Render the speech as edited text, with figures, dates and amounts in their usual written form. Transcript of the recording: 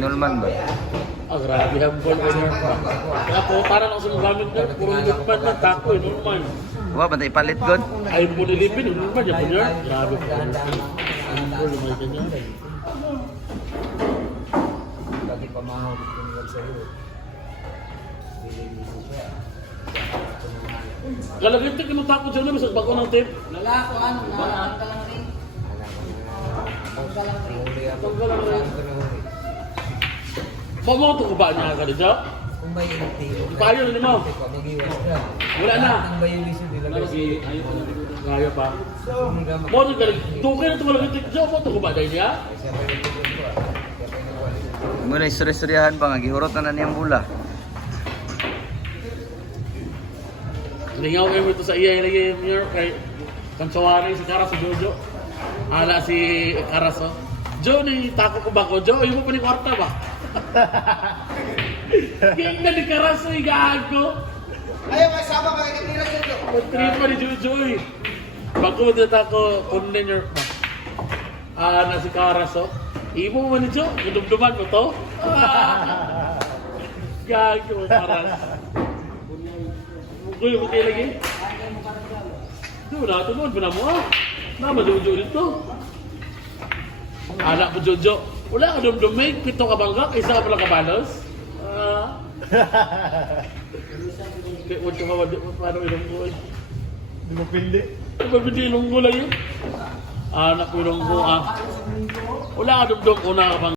Nulman ba? Ah, grabe ang ball ko niya. Kaya po, parang ako sa gamit na, puro nagpan na tako, normal. Wa ba tayo palit god? Ay, mo nilipin, normal, yan po niya. Grabe po. Ang ball, may kanya. Lagi pamahal kung sa iyo. Kalagay ito, tako dyan naman sa bako ng tape. Lalako, ano, nakakanta lang rin. Tanggal lang rin. Pamang ito ko ba niya ka dyan? Kung ba yung hindi, Payo na mo. mag-iwas na. Wala na. Kung ba yung liso nila Lagi, kaya pa. Mo ito ka, tukay na ito kalagay ito dyan. Mo ito ko ba dahil niya? siya pa yung tigil ko Siya pa yung nagwali. Muna istorya-istoryahan pa nga gihurot na niyang bula. Lingaw kayo ito sa iya yung kay Kansawari si Karas, si Jojo. Ala si Karas, oh. Jo, ni tako ko ba ko? Jo, yung mo pa ni kwarta ba? Kaya na ni Karas, oh, gago. Ayaw, may sama ka ikatira siya ito. Magtripa ni Jojo, eh. Bago mo dito ako, kunin your... na si Karas, oh. Imo mo ni Jo, kudumduman mo to. Gago, Karas. Kuya, mo kayo lagi? Ito, natunod pa na mo, ah. Nama Jojo dito. Anak mo Jojo. Wala ka dumdumig, pito ka bangga, isa ka pala kabalos. Kaya huwag ka paano ilong ko eh. Hindi mo pindi. Di ba pindi ilong ko lang yun? Anak mo ilong ko ah. Wala ka dumdum, una ka bang